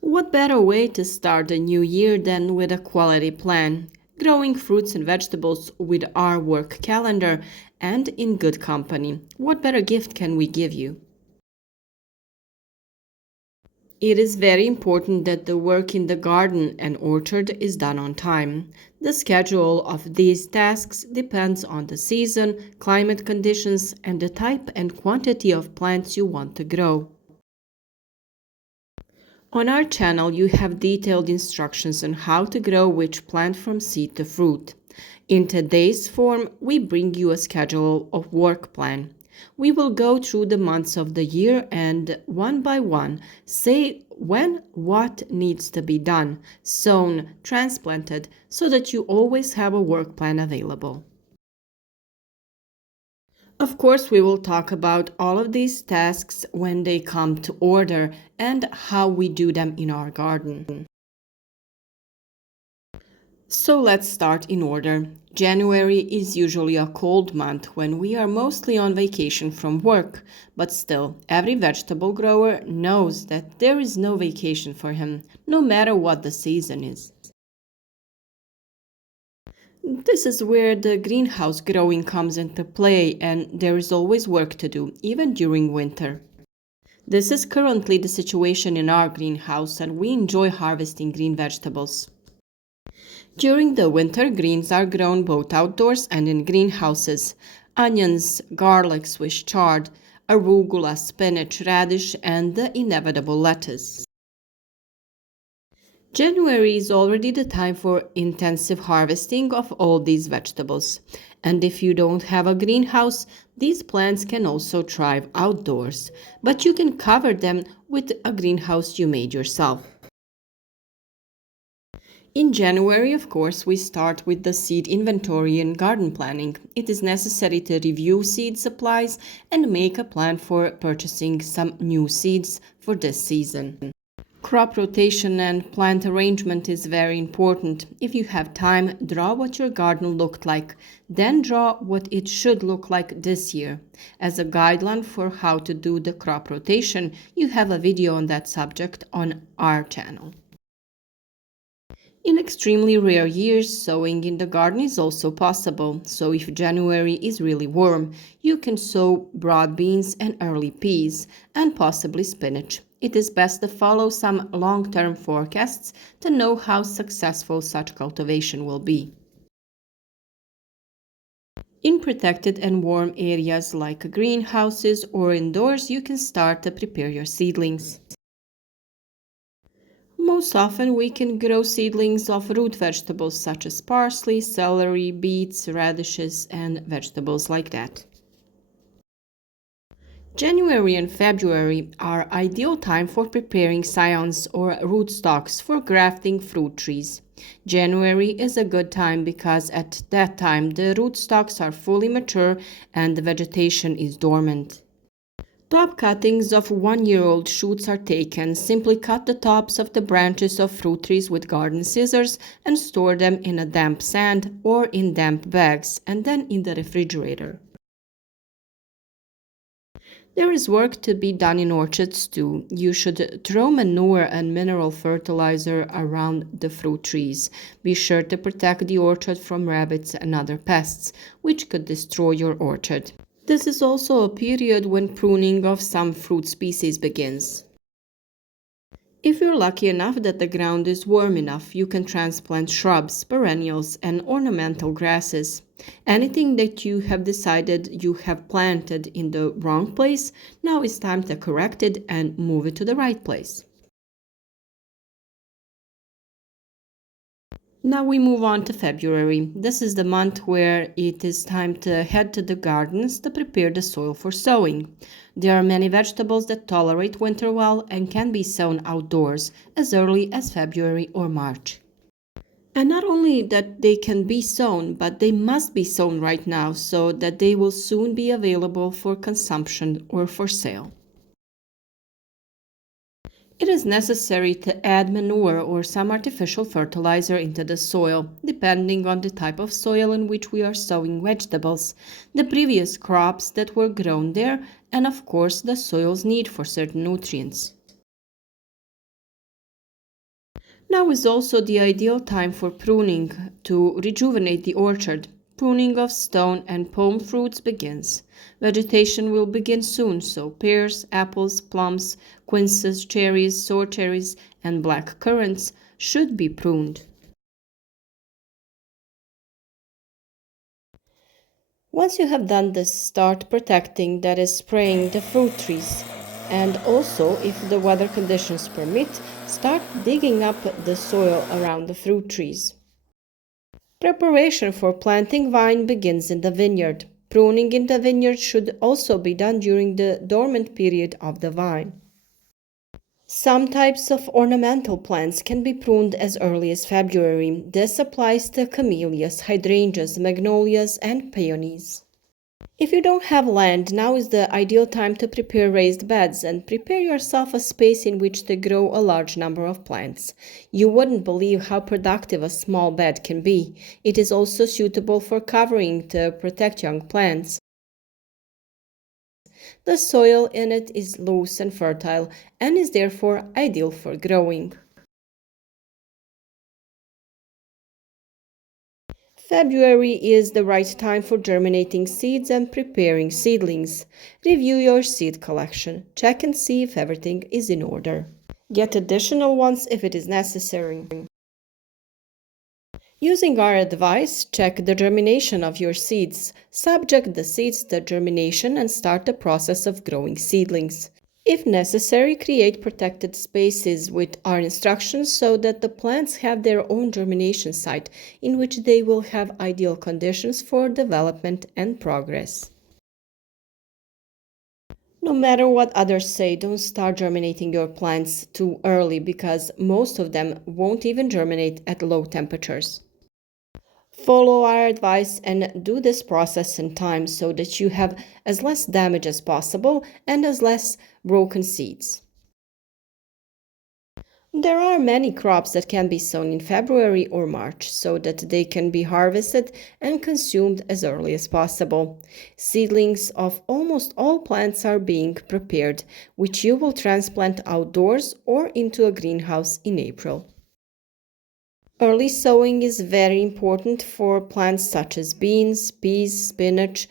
What better way to start a new year than with a quality plan? Growing fruits and vegetables with our work calendar and in good company. What better gift can we give you? It is very important that the work in the garden and orchard is done on time. The schedule of these tasks depends on the season, climate conditions, and the type and quantity of plants you want to grow. On our channel, you have detailed instructions on how to grow which plant from seed to fruit. In today's form, we bring you a schedule of work plan. We will go through the months of the year and one by one say when what needs to be done, sown, transplanted, so that you always have a work plan available. Of course, we will talk about all of these tasks when they come to order and how we do them in our garden. So let's start in order. January is usually a cold month when we are mostly on vacation from work, but still, every vegetable grower knows that there is no vacation for him, no matter what the season is. This is where the greenhouse growing comes into play, and there is always work to do, even during winter. This is currently the situation in our greenhouse, and we enjoy harvesting green vegetables. During the winter, greens are grown both outdoors and in greenhouses. Onions, garlic, Swiss chard, arugula, spinach, radish, and the inevitable lettuce. January is already the time for intensive harvesting of all these vegetables. And if you don't have a greenhouse, these plants can also thrive outdoors, but you can cover them with a greenhouse you made yourself. In January, of course, we start with the seed inventory and garden planning. It is necessary to review seed supplies and make a plan for purchasing some new seeds for this season. Crop rotation and plant arrangement is very important. If you have time, draw what your garden looked like. Then draw what it should look like this year. As a guideline for how to do the crop rotation, you have a video on that subject on our channel. In extremely rare years, sowing in the garden is also possible. So if January is really warm, you can sow broad beans and early peas, and possibly spinach. It is best to follow some long-term forecasts to know how successful such cultivation will be. In protected and warm areas like greenhouses or indoors, you can start to prepare your seedlings. Most often we can grow seedlings of root vegetables such as parsley, celery, beets, radishes, and vegetables like that. January and February are ideal time for preparing scions or rootstocks for grafting fruit trees. January is a good time because at that time the rootstocks are fully mature and the vegetation is dormant. Top cuttings of 1-year-old shoots are taken. Simply cut the tops of the branches of fruit trees with garden scissors and store them in a damp sand or in damp bags and then in the refrigerator. There is work to be done in orchards too. You should throw manure and mineral fertilizer around the fruit trees. Be sure to protect the orchard from rabbits and other pests, which could destroy your orchard. This is also a period when pruning of some fruit species begins. If you're lucky enough that the ground is warm enough, you can transplant shrubs, perennials, and ornamental grasses. Anything that you have decided you have planted in the wrong place, now is time to correct it and move it to the right place. Now we move on to February. This is the month where it is time to head to the gardens to prepare the soil for sowing. There are many vegetables that tolerate winter well and can be sown outdoors as early as February or March. And not only that they can be sown, but they must be sown right now so that they will soon be available for consumption or for sale. It is necessary to add manure or some artificial fertilizer into the soil, depending on the type of soil in which we are sowing vegetables, the previous crops that were grown there, and of course the soil's need for certain nutrients. Now is also the ideal time for pruning to rejuvenate the orchard. Pruning of stone and palm fruits begins. Vegetation will begin soon, so pears, apples, plums, quinces, cherries, sour cherries, and black currants should be pruned. Once you have done this, start protecting, that is, spraying the fruit trees. And also, if the weather conditions permit, start digging up the soil around the fruit trees. Preparation for planting vine begins in the vineyard. Pruning in the vineyard should also be done during the dormant period of the vine. Some types of ornamental plants can be pruned as early as February. This applies to camellias, hydrangeas, magnolias, and peonies. If you don't have land, now is the ideal time to prepare raised beds and prepare yourself a space in which to grow a large number of plants. You wouldn't believe how productive a small bed can be. It is also suitable for covering to protect young plants. The soil in it is loose and fertile and is therefore ideal for growing. February is the right time for germinating seeds and preparing seedlings. Review your seed collection. Check and see if everything is in order. Get additional ones if it is necessary. Using our advice, check the germination of your seeds. Subject the seeds to germination and start the process of growing seedlings. If necessary, create protected spaces with our instructions so that the plants have their own germination site in which they will have ideal conditions for development and progress. No matter what others say, don't start germinating your plants too early because most of them won't even germinate at low temperatures. Follow our advice and do this process in time so that you have as less damage as possible and as less broken seeds. There are many crops that can be sown in February or March so that they can be harvested and consumed as early as possible. Seedlings of almost all plants are being prepared, which you will transplant outdoors or into a greenhouse in April. Early sowing is very important for plants such as beans, peas, spinach,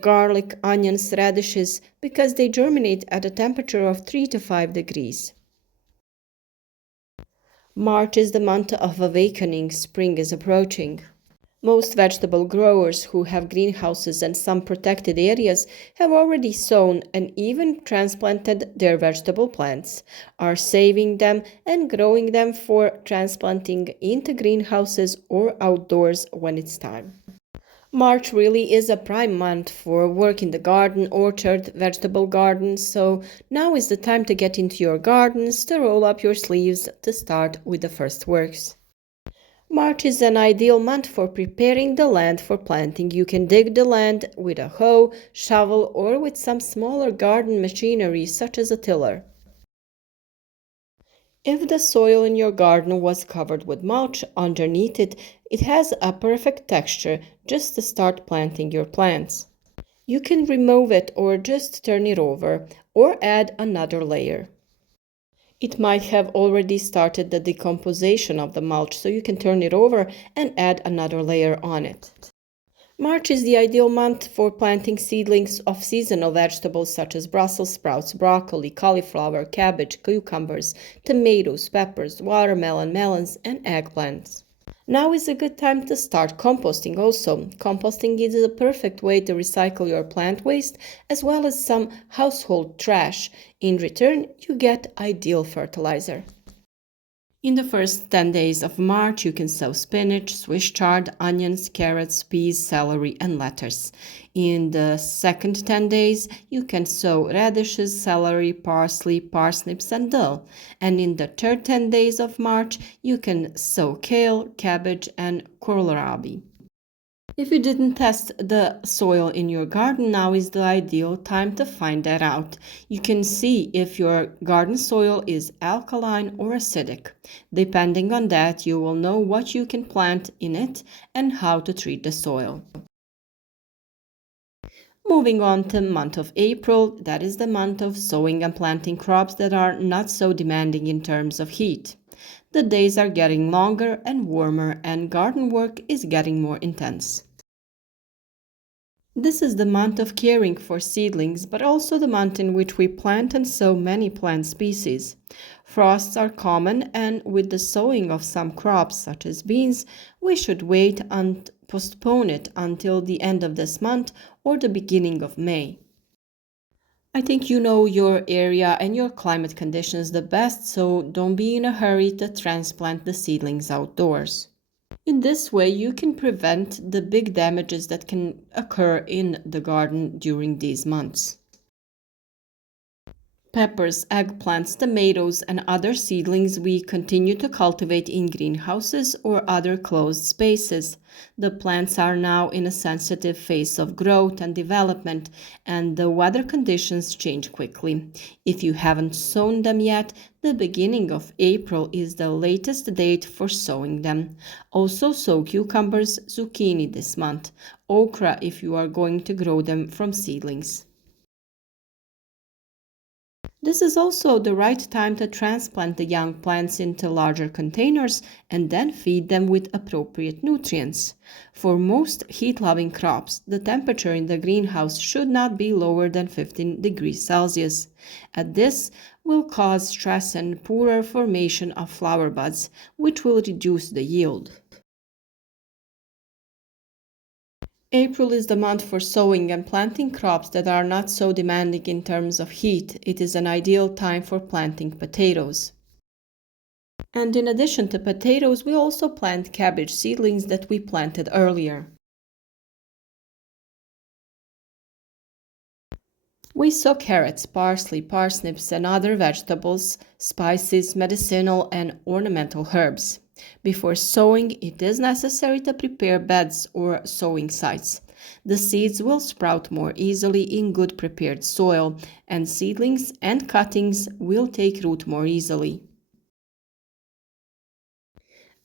garlic, onions, radishes because they germinate at a temperature of 3 to 5 degrees. March is the month of awakening, spring is approaching. Most vegetable growers who have greenhouses and some protected areas have already sown and even transplanted their vegetable plants, are saving them and growing them for transplanting into greenhouses or outdoors when it's time. March really is a prime month for work in the garden, orchard, vegetable garden, so now is the time to get into your gardens, to roll up your sleeves, to start with the first works. March is an ideal month for preparing the land for planting. You can dig the land with a hoe, shovel, or with some smaller garden machinery such as a tiller. If the soil in your garden was covered with mulch underneath it, it has a perfect texture just to start planting your plants. You can remove it or just turn it over or add another layer. It might have already started the decomposition of the mulch, so you can turn it over and add another layer on it. March is the ideal month for planting seedlings of seasonal vegetables such as Brussels sprouts, broccoli, cauliflower, cabbage, cucumbers, tomatoes, peppers, watermelon, melons, and eggplants. Now is a good time to start composting also. Composting is a perfect way to recycle your plant waste as well as some household trash. In return, you get ideal fertilizer. In the first 10 days of March, you can sow spinach, Swiss chard, onions, carrots, peas, celery, and lettuce. In the second 10 days, you can sow radishes, celery, parsley, parsnips, and dill. And in the third 10 days of March, you can sow kale, cabbage, and kohlrabi. If you didn't test the soil in your garden, now is the ideal time to find that out. You can see if your garden soil is alkaline or acidic. Depending on that, you will know what you can plant in it and how to treat the soil. Moving on to month of April, that is the month of sowing and planting crops that are not so demanding in terms of heat. The days are getting longer and warmer, and garden work is getting more intense. This is the month of caring for seedlings, but also the month in which we plant and sow many plant species. Frosts are common, and with the sowing of some crops, such as beans, we should wait and postpone it until the end of this month or the beginning of May. I think you know your area and your climate conditions the best, so don't be in a hurry to transplant the seedlings outdoors. In this way, you can prevent the big damages that can occur in the garden during these months. Peppers, eggplants, tomatoes, and other seedlings we continue to cultivate in greenhouses or other closed spaces. The plants are now in a sensitive phase of growth and development, and the weather conditions change quickly. If you haven't sown them yet, the beginning of April is the latest date for sowing them. Also sow cucumbers, zucchini this month, okra if you are going to grow them from seedlings. This is also the right time to transplant the young plants into larger containers and then feed them with appropriate nutrients. For most heat-loving crops, the temperature in the greenhouse should not be lower than 15 degrees Celsius. This will cause stress and poorer formation of flower buds, which will reduce the yield. April is the month for sowing and planting crops that are not so demanding in terms of heat. It is an ideal time for planting potatoes. And in addition to potatoes, we also plant cabbage seedlings that we planted earlier. We sow carrots, parsley, parsnips, and other vegetables, spices, medicinal, and ornamental herbs. Before sowing, it is necessary to prepare beds or sowing sites. The seeds will sprout more easily in good prepared soil, and seedlings and cuttings will take root more easily.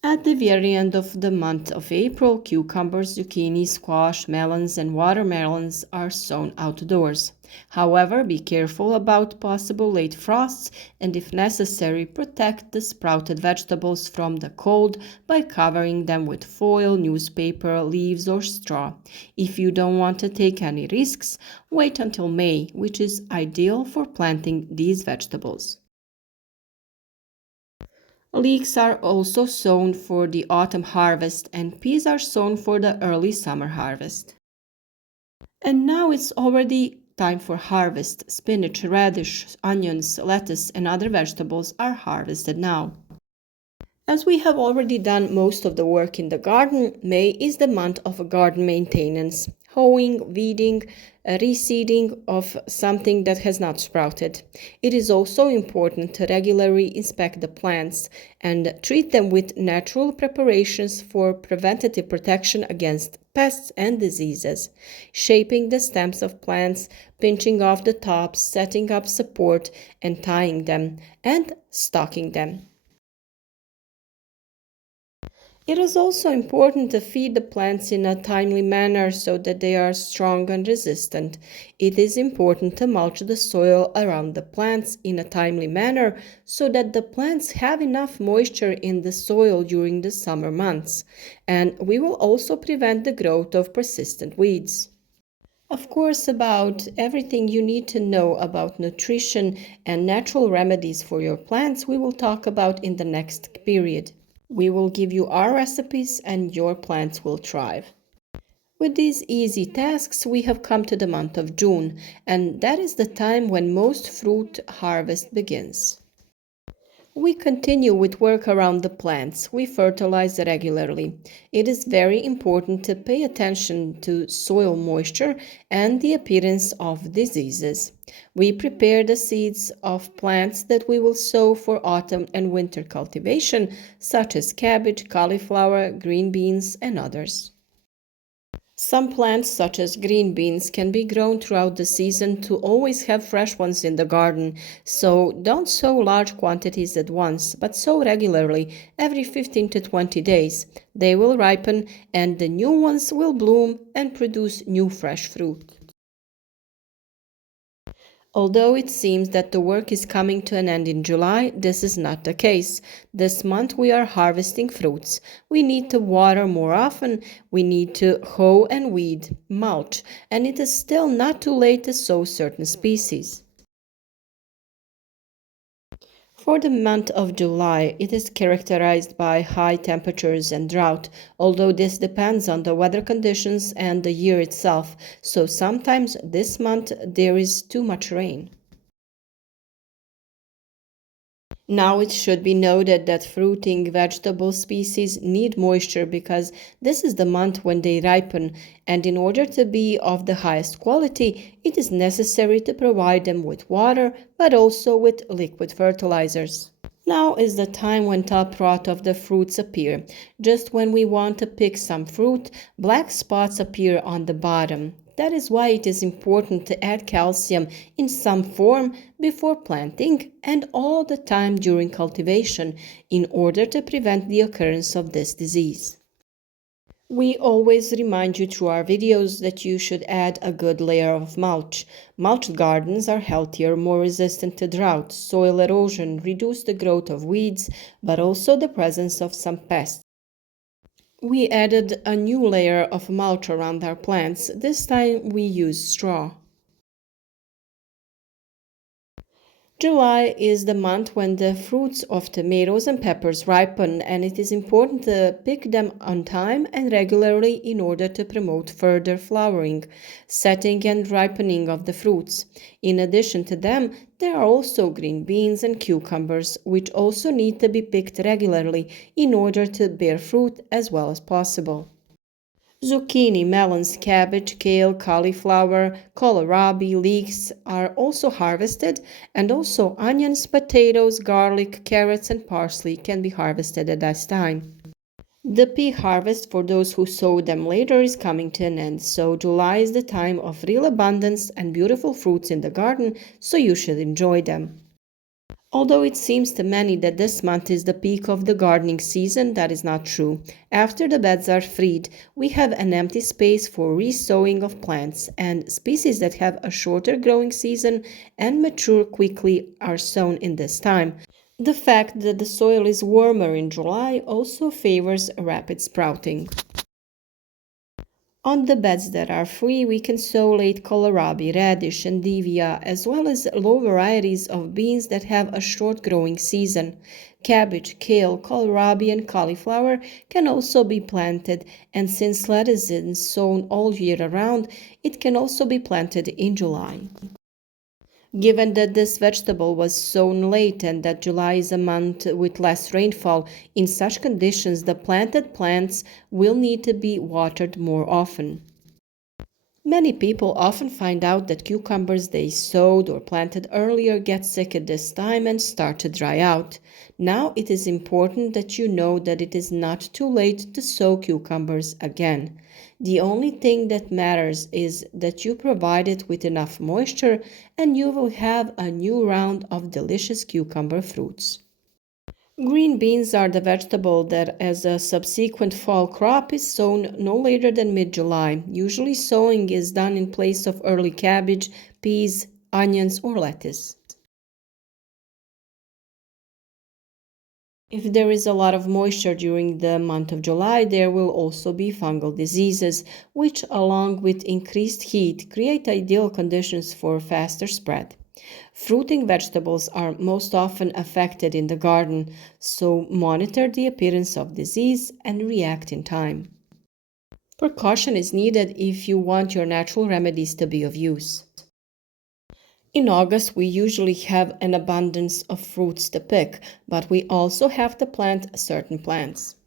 At the very end of the month of April, cucumbers, zucchini, squash, melons, and watermelons are sown outdoors. However, be careful about possible late frosts and, if necessary, protect the sprouted vegetables from the cold by covering them with foil, newspaper, leaves, or straw. If you don't want to take any risks, wait until May, which is ideal for planting these vegetables. Leeks are also sown for the autumn harvest, and peas are sown for the early summer harvest. And now it's already time for harvest. Spinach, radish, onions, lettuce, and other vegetables are harvested now. As we have already done most of the work in the garden, May is the month of garden maintenance, hoeing, weeding, reseeding of something that has not sprouted. It is also important to regularly inspect the plants and treat them with natural preparations for preventative protection against pests and diseases. Shaping the stems of plants, pinching off the tops, setting up support, and tying them, and stocking them. It is also important to feed the plants in a timely manner so that they are strong and resistant. It is important to mulch the soil around the plants in a timely manner so that the plants have enough moisture in the soil during the summer months. And we will also prevent the growth of persistent weeds. Of course, about everything you need to know about nutrition and natural remedies for your plants, we will talk about in the next period. We will give you our recipes and your plants will thrive. With these easy tasks, we have come to the month of June, and that is the time when most fruit harvest begins. We continue with work around the plants. We fertilize regularly. It is very important to pay attention to soil moisture and the appearance of diseases. We prepare the seeds of plants that we will sow for autumn and winter cultivation, such as cabbage, cauliflower, green beans, and others. Some plants, such as green beans, can be grown throughout the season to always have fresh ones in the garden, so don't sow large quantities at once, but sow regularly, every 15 to 20 days. They will ripen and the new ones will bloom and produce new fresh fruit. Although it seems that the work is coming to an end in July, this is not the case. This month we are harvesting fruits. We need to water more often, we need to hoe and weed, mulch, and it is still not too late to sow certain species. For the month of July, it is characterized by high temperatures and drought, although this depends on the weather conditions and the year itself, so sometimes this month there is too much rain. Now it should be noted that fruiting vegetable species need moisture because this is the month when they ripen, and in order to be of the highest quality, it is necessary to provide them with water but also with liquid fertilizers. Now is the time when top rot of the fruits appear. Just when we want to pick some fruit, black spots appear on the bottom. That is why it is important to add calcium in some form before planting and all the time during cultivation in order to prevent the occurrence of this disease. We always remind you through our videos that you should add a good layer of mulch. Mulched gardens are healthier, more resistant to drought, soil erosion, reduce the growth of weeds, but also the presence of some pests. We added a new layer of mulch around our plants. This time we used straw. July is the month when the fruits of tomatoes and peppers ripen, and it is important to pick them on time and regularly in order to promote further flowering, setting, and ripening of the fruits. In addition to them, there are also green beans and cucumbers, which also need to be picked regularly in order to bear fruit as well as possible. Zucchini, melons, cabbage, kale, cauliflower, kohlrabi, leeks are also harvested, and also onions, potatoes, garlic, carrots, and parsley can be harvested at this time. The pea harvest for those who sow them later is coming to an end, so July is the time of real abundance and beautiful fruits in the garden, so you should enjoy them. Although it seems to many that this month is the peak of the gardening season, that is not true. After the beds are freed, we have an empty space for resowing of plants, and species that have a shorter growing season and mature quickly are sown in this time. The fact that the soil is warmer in July also favors rapid sprouting. On the beds that are free, we can sow late kohlrabi, radish, and devia, as well as low varieties of beans that have a short growing season. Cabbage, kale, kohlrabi, and cauliflower can also be planted, and since lettuce is sown all year around, it can also be planted in July. Given that this vegetable was sown late and that July is a month with less rainfall, in such conditions the planted plants will need to be watered more often. Many people often find out that cucumbers they sowed or planted earlier get sick at this time and start to dry out. Now it is important that you know that it is not too late to sow cucumbers again. The only thing that matters is that you provide it with enough moisture and you will have a new round of delicious cucumber fruits. Green beans are the vegetable that, as a subsequent fall crop, is sown no later than mid-July. Usually sowing is done in place of early cabbage, peas, onions, or lettuce. If there is a lot of moisture during the month of July, there will also be fungal diseases, which, along with increased heat, create ideal conditions for faster spread. Fruiting vegetables are most often affected in the garden, so monitor the appearance of disease and react in time. Precaution is needed if you want your natural remedies to be of use. In August, we usually have an abundance of fruits to pick, but we also have to plant certain plants.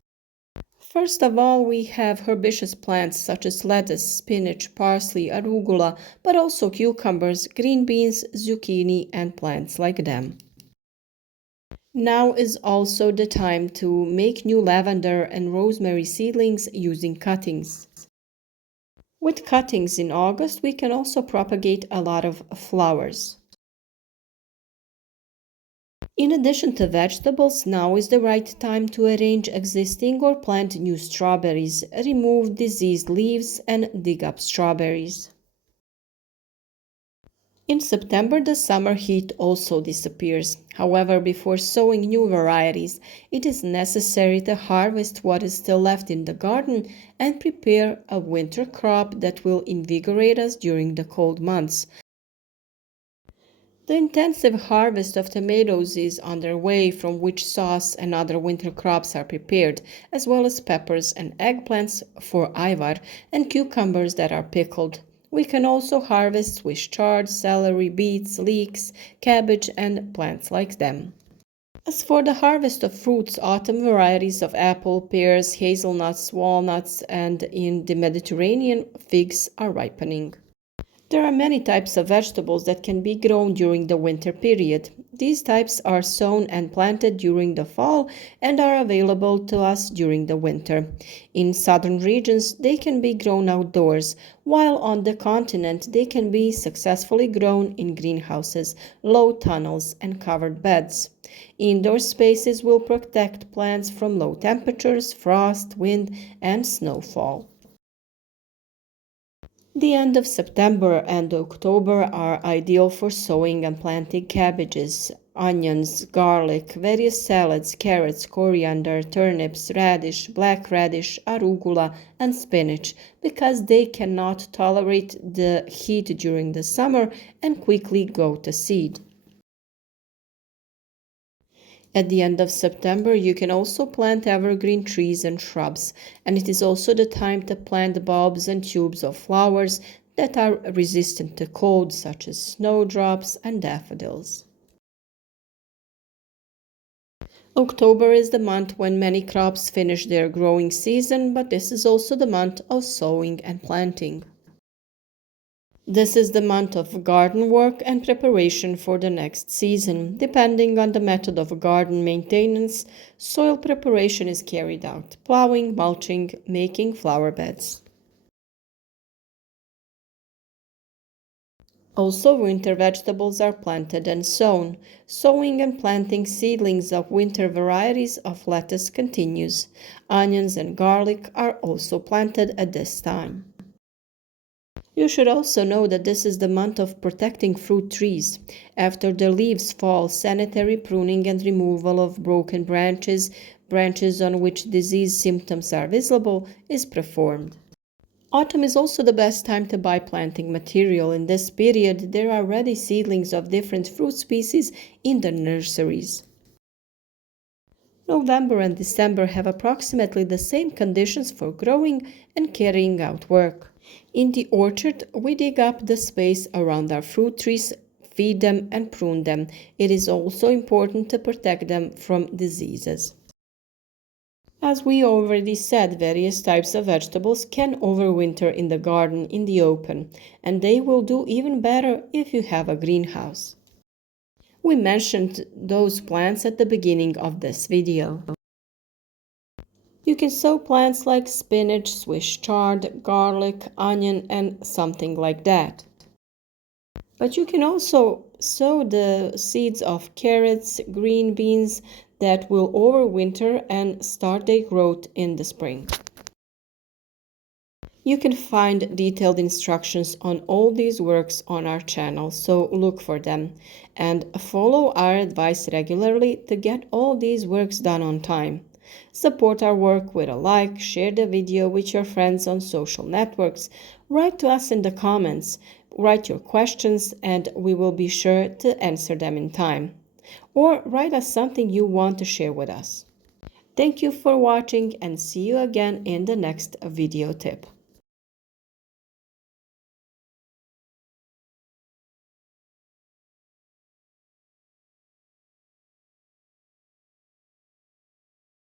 First of all, we have herbaceous plants such as lettuce, spinach, parsley, arugula, but also cucumbers, green beans, zucchini, and plants like them. Now is also the time to make new lavender and rosemary seedlings using cuttings. With cuttings in August, we can also propagate a lot of flowers. In addition to vegetables, now is the right time to arrange existing or plant new strawberries, remove diseased leaves, and dig up strawberries. In September, the summer heat also disappears. However, before sowing new varieties, it is necessary to harvest what is still left in the garden and prepare a winter crop that will invigorate us during the cold months. The intensive harvest of tomatoes is underway, from which sauce and other winter crops are prepared, as well as peppers and eggplants for Ivar and cucumbers that are pickled. We can also harvest Swiss chard, celery, beets, leeks, cabbage, and plants like them. As for the harvest of fruits, autumn varieties of apple, pears, hazelnuts, walnuts, and in the Mediterranean, figs are ripening. There are many types of vegetables that can be grown during the winter period. These types are sown and planted during the fall and are available to us during the winter. In southern regions, they can be grown outdoors, while on the continent, they can be successfully grown in greenhouses, low tunnels, and covered beds. Indoor spaces will protect plants from low temperatures, frost, wind, and snowfall. The end of September and October are ideal for sowing and planting cabbages, onions, garlic, various salads, carrots, coriander, turnips, radish, black radish, arugula, and spinach because they cannot tolerate the heat during the summer and quickly go to seed. At the end of September, you can also plant evergreen trees and shrubs, and it is also the time to plant bulbs and tubes of flowers that are resistant to cold, such as snowdrops and daffodils. October is the month when many crops finish their growing season, but this is also the month of sowing and planting. This is the month of garden work and preparation for the next season. Depending on the method of garden maintenance, soil preparation is carried out, plowing, mulching, making flower beds. Also, winter vegetables are planted and sown. Sowing and planting seedlings of winter varieties of lettuce continues. Onions and garlic are also planted at this time. You should also know that this is the month of protecting fruit trees. After the leaves fall, sanitary pruning and removal of broken branches on which disease symptoms are visible, is performed. Autumn is also the best time to buy planting material. In this period, there are ready seedlings of different fruit species in the nurseries. November and December have approximately the same conditions for growing and carrying out work. In the orchard, we dig up the space around our fruit trees, feed them, and prune them. It is also important to protect them from diseases. As we already said, various types of vegetables can overwinter in the garden in the open, and they will do even better if you have a greenhouse. We mentioned those plants at the beginning of this video. You can sow plants like spinach, Swiss chard, garlic, onion, and something like that. But you can also sow the seeds of carrots, green beans that will overwinter and start their growth in the spring. You can find detailed instructions on all these works on our channel, so look for them and follow our advice regularly to get all these works done on time. Support our work with a like, share the video with your friends on social networks, write to us in the comments, write your questions and we will be sure to answer them in time. Or write us something you want to share with us. Thank you for watching and see you again in the next video tip.